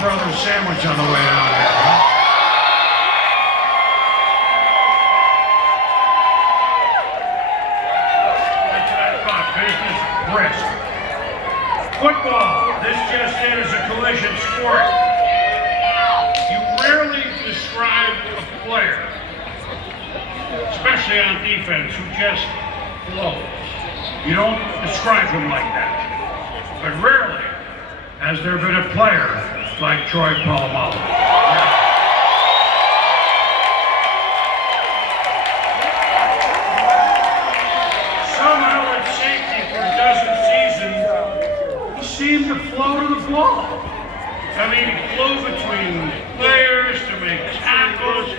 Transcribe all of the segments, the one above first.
Brothers sandwich on the way down here, huh? Business brisk. Football, this just in, is a collision sport. You rarely describe a player, especially on defense, who just flows. You don't describe him like that. But rarely has there been a player like Troy Poloma. Seemed to flow to the ball. I mean, he flew between players to make tackles,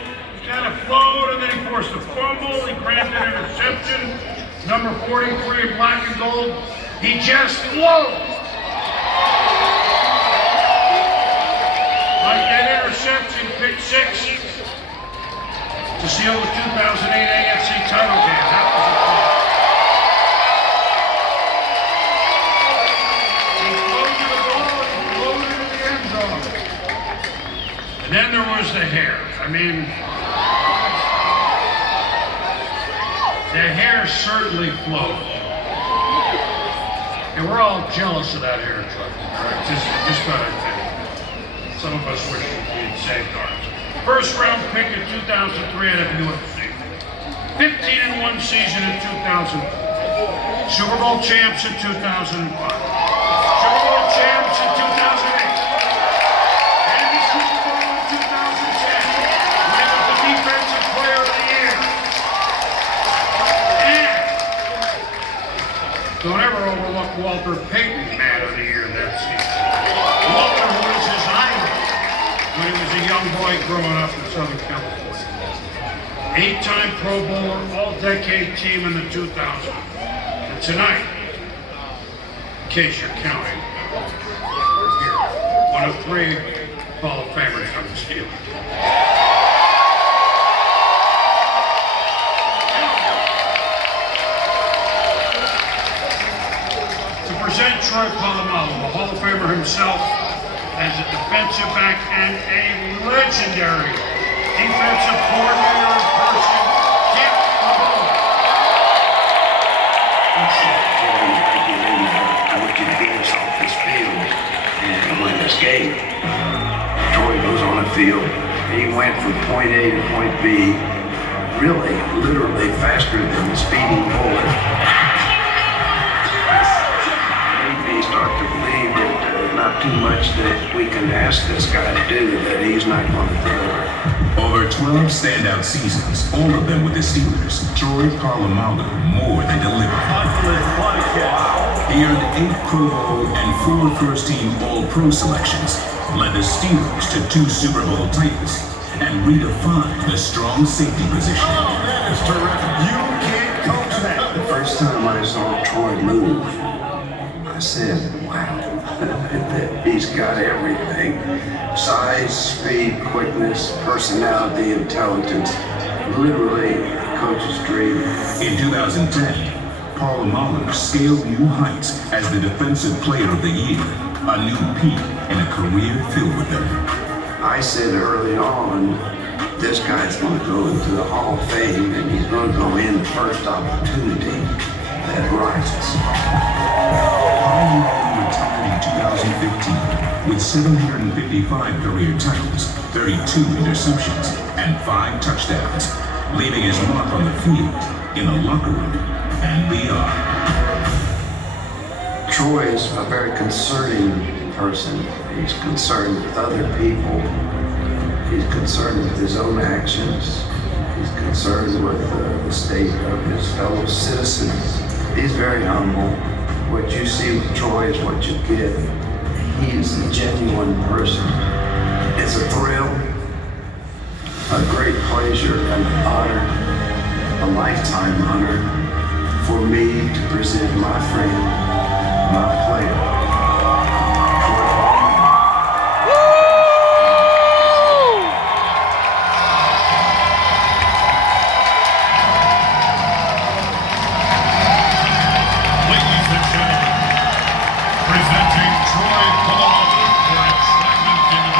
kind of flowed, and then he forced a fumble, he grabbed an interception. Number 43 in black and gold, he just flowed. Like that interception, pick six, to seal the 2008 AFC title game. That was a play. And then there was the hair. I mean, the hair certainly flowed. And we're all jealous of that hair, Chuck. Just what I think. Some of us wish we had safeguards. First round pick in 2003 out of UFC. 15-1 season in 2000. Super Bowl champs in 2005. Super Bowl champs in 2008. Don't ever overlook Walter Payton, Man of the Year that season. Walter was his idol when he was a young boy growing up in Southern California. 8-time Pro Bowler, all-decade team in the 2000s. And tonight, in case you're counting, we're here. One of 3 Hall of Famers from the Steelers. Present Troy Poloma, the Hall of Famer himself, as a defensive back and a legendary defensive coordinator in person. Get the ball. I want you to get us off this field and win this game. Troy goes on the field. He went from point A to point B, really, literally faster than the speeding bullet. Start to believe that not too much that we can ask this guy to do that he's not going to deliver. Over 12 standout seasons, all of them with the Steelers, Troy Poloma more than delivered. He earned 8 Pro Bowl and 4 first-team All-Pro selections, led the Steelers to 2 Super Bowl titles, and redefined the strong safety position. That's terrific. You can't coach that. The first time I saw Troy move, I said, wow, he's got everything. Size, speed, quickness, personality, intelligence. Literally, a coach's dream. In 2010, Poloma scaled new heights as the Defensive Player of the Year, a new peak in a career filled with them. I said early on, this guy's going to go into the Hall of Fame, and he's going to go in the first opportunity that rises. Poloma retired in 2015 with 755 career tackles, 32 interceptions, and 5 touchdowns, leaving his mark on the field, in the locker room, and beyond. Troy is a very concerning person. He's concerned with other people. He's concerned with his own actions. He's concerned with the state of his fellow citizens. He's very humble. What you see with Troy is what you get. He is a genuine person. It's a thrill, a great pleasure, and an honor, a lifetime honor for me to present my friend, my player. Presenting Troy Poloma for excitement in the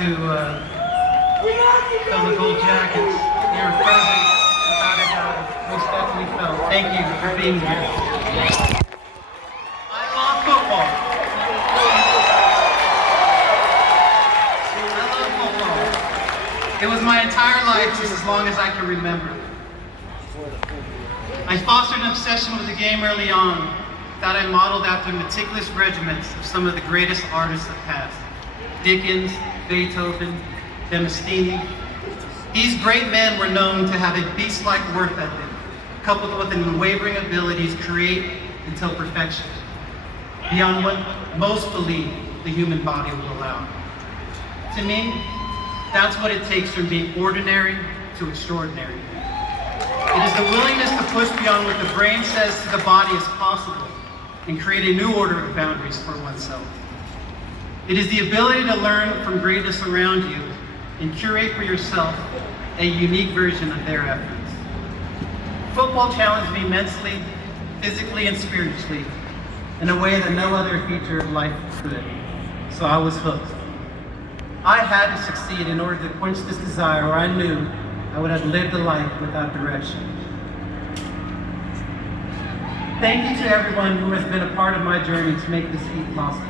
to the Gold Jackets. Your presence, without a doubt, most definitely felt. Thank you for being here. I love football. I love football. It was my entire life, just as long as I can remember. I fostered an obsession with the game early on that I modeled after meticulous regiments of some of the greatest artists of the past. Dickens, Beethoven, Demostheni. These great men were known to have a beast-like work ethic, coupled with an unwavering ability to create until perfection, beyond what most believe the human body will allow. To me, that's what it takes from being ordinary to extraordinary. It is the willingness to push beyond what the brain says to the body is possible and create a new order of boundaries for oneself. It is the ability to learn from greatness around you and curate for yourself a unique version of their efforts. Football challenged me mentally, physically, and spiritually in a way that no other feature of life could. So I was hooked. I had to succeed in order to quench this desire, or I knew I would have lived a life without direction. Thank you to everyone who has been a part of my journey to make this feat possible.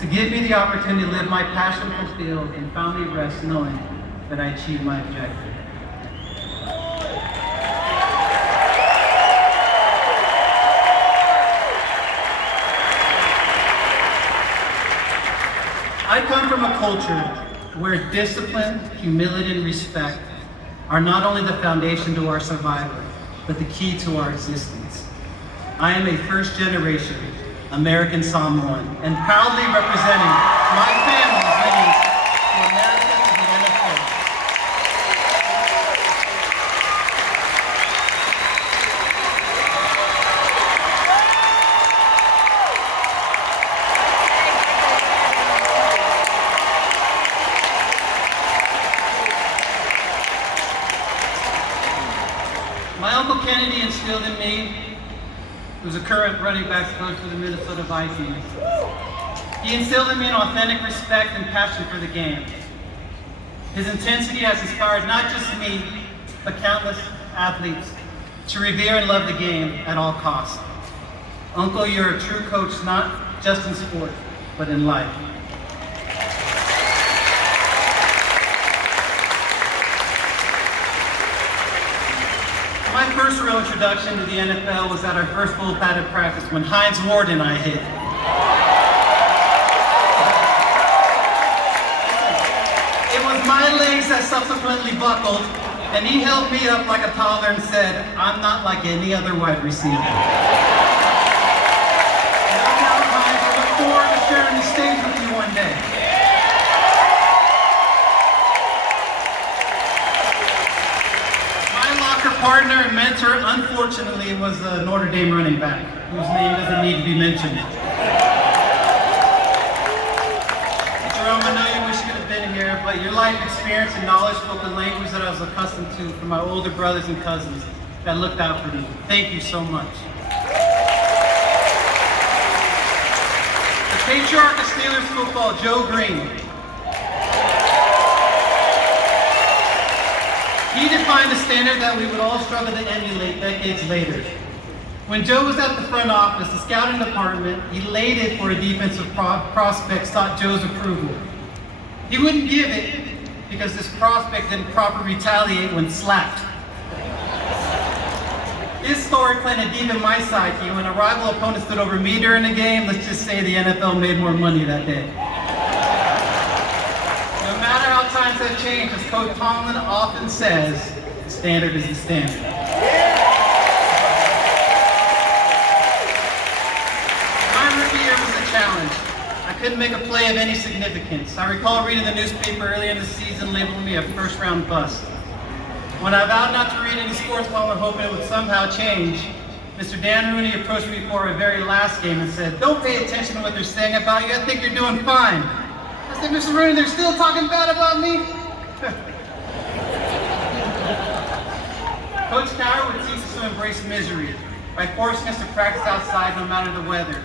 To give me the opportunity to live my passion fulfilled and finally rest knowing that I achieved my objective. I come from a culture where discipline, humility, and respect are not only the foundation to our survival, but the key to our existence. I am a first-generation American Samoan and proudly representing my family's lineage to America to the NFL. My Uncle Kennedy instilled in me, who's a current running backs coach for the Minnesota Vikings. He instilled in me an authentic respect and passion for the game. His intensity has inspired not just me, but countless athletes to revere and love the game at all costs. Uncle, you're a true coach, not just in sport, but in life. My first real introduction to the NFL was at our first full padded practice when Hines Ward and I hit. It was my legs that subsequently buckled, and he held me up like a toddler and said, "I'm not like any other wide receiver." No doubt, Hines, I look forward to sharing the stage with you one day. Partner and mentor, unfortunately, was a Notre Dame running back, whose name doesn't need to be mentioned. Jerome, I know you wish you could have been here, but your life experience and knowledge spoke the language that I was accustomed to from my older brothers and cousins that looked out for me. Thank you so much. The patriarch of Steelers football, Joe Green. He defined a standard that we would all struggle to emulate decades later. When Joe was at the front office, the scouting department, elated for a defensive prospect, sought Joe's approval. He wouldn't give it because this prospect didn't properly retaliate when slapped. His story planted deep in my psyche. When a rival opponent stood over me during the game, let's just say the NFL made more money that day. No matter how times have changed, as Coach Tomlin often says, the standard is the standard. My rookie year was a challenge. I couldn't make a play of any significance. I recall reading the newspaper early in the season labeling me a first-round bust. When I vowed not to read any sports column hoping it would somehow change, Mr. Dan Rooney approached me before our very last game and said, "Don't pay attention to what they're saying about you. I think you're doing fine." I said, "Mr. Rooney, they're still talking bad about me?" Coach Cowher would teach us to embrace misery by forcing us to practice outside no matter the weather.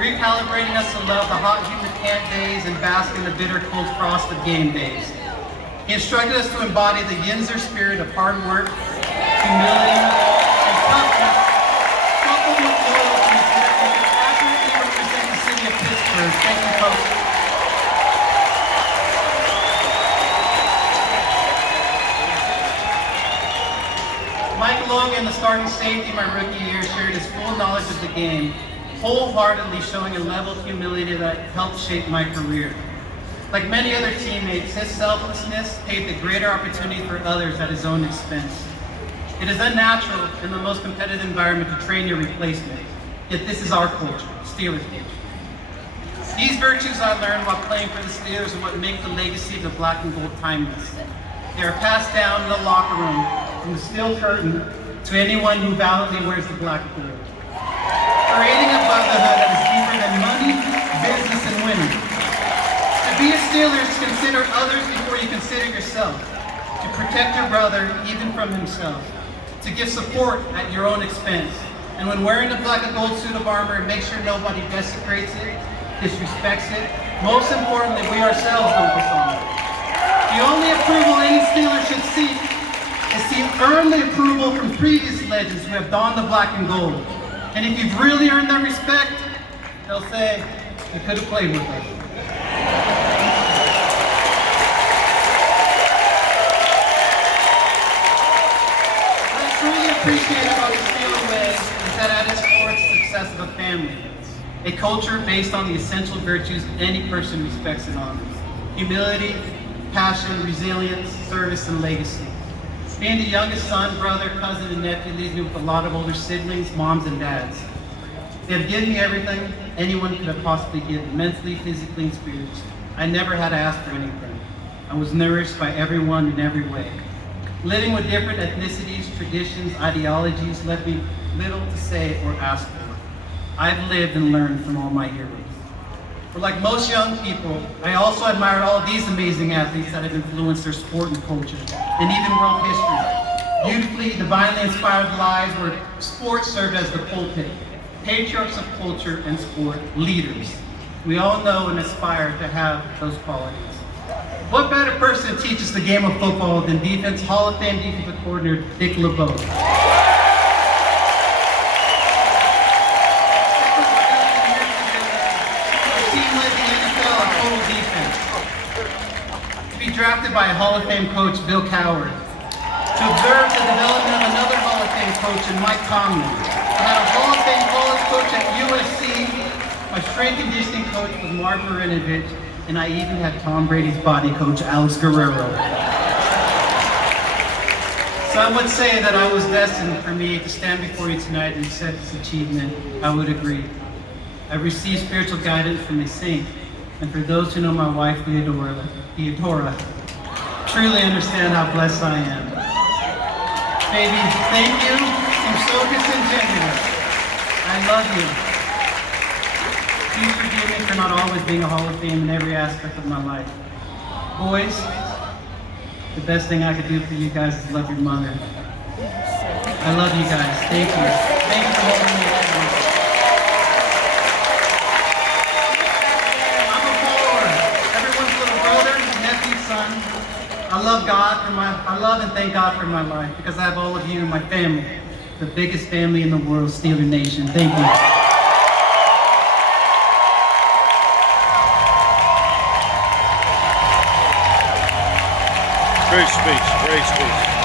recalibrating us to love the hot, humid camp days and bask in the bitter, cold frost of game days. He instructed us to embody the Yinzer spirit of hard work, humility, and toughness, coupled with loyalty so that we can accurately represent the city of Pittsburgh. Thank you, Coach. Mike Logan, the starting safety my rookie year, shared his full knowledge of the game, wholeheartedly showing a level of humility that helped shape my career. Like many other teammates, his selflessness paved a greater opportunity for others at his own expense. It is unnatural in the most competitive environment to train your replacement, yet this is our culture, Steelers culture. These virtues I learned while playing for the Steelers are what make the legacy of the black and gold timeless. They are passed down in the locker room from the steel curtain to anyone who valiantly wears the black and gold. Creating a brotherhood that is deeper than money, business, and winning. To be a Steeler is to consider others before you consider yourself. To protect your brother, even from himself. To give support at your own expense. And when wearing the black and gold suit of armor, make sure nobody desecrates it, disrespects it. Most importantly, we ourselves don't dishonor it. The only approval any Steeler should seek is to earn the approval from previous legends who have donned the black and gold. And if you've really earned that respect, they'll say, you could have played with us. What I truly appreciate about the Steeler way is that at its core, it's the success of a family. A culture based on the essential virtues any person respects and honors. Humility, passion, resilience, service, and legacy. Being the youngest son, brother, cousin, and nephew leaves me with a lot of older siblings, moms, and dads. They have given me everything anyone could have possibly given, mentally, physically, and spiritually. I never had to ask for anything. I was nourished by everyone in every way. Living with different ethnicities, traditions, ideologies left me little to say or ask for. I've lived and learned from all my heroes. For like most young people, I also admired all of these amazing athletes that have influenced their sport and culture, and even world history. Beautifully, divinely inspired lives where sports served as the pulpit, patriarchs of culture and sport, leaders. We all know and aspire to have those qualities. What better person teaches the game of football than defense Hall of Fame defensive coordinator Dick LeBeau? Drafted by Hall of Fame coach Bill Cowher, to observe the development of another Hall of Fame coach in Mike Tomlin. I had a Hall of Fame college coach at USC. My strength conditioning coach was Mark Marinovich, and I even had Tom Brady's body coach Alex Guerrero. Some would say that I was destined for me to stand before you tonight and accept this achievement. I would agree. I received spiritual guidance from a saint, and for those who know my wife, Theodora, truly understand how blessed I am. Baby, thank you. I'm so disingenuous. I love you. Please forgive me for not always being a Hall of Fame in every aspect of my life. Boys, the best thing I could do for you guys is love your mother. I love you guys. Thank you. Thank you for holding me accountable. I love and thank God for my life because I have all of you in my family, the biggest family in the world, Steeler Nation. Thank you. Great speech, great speech.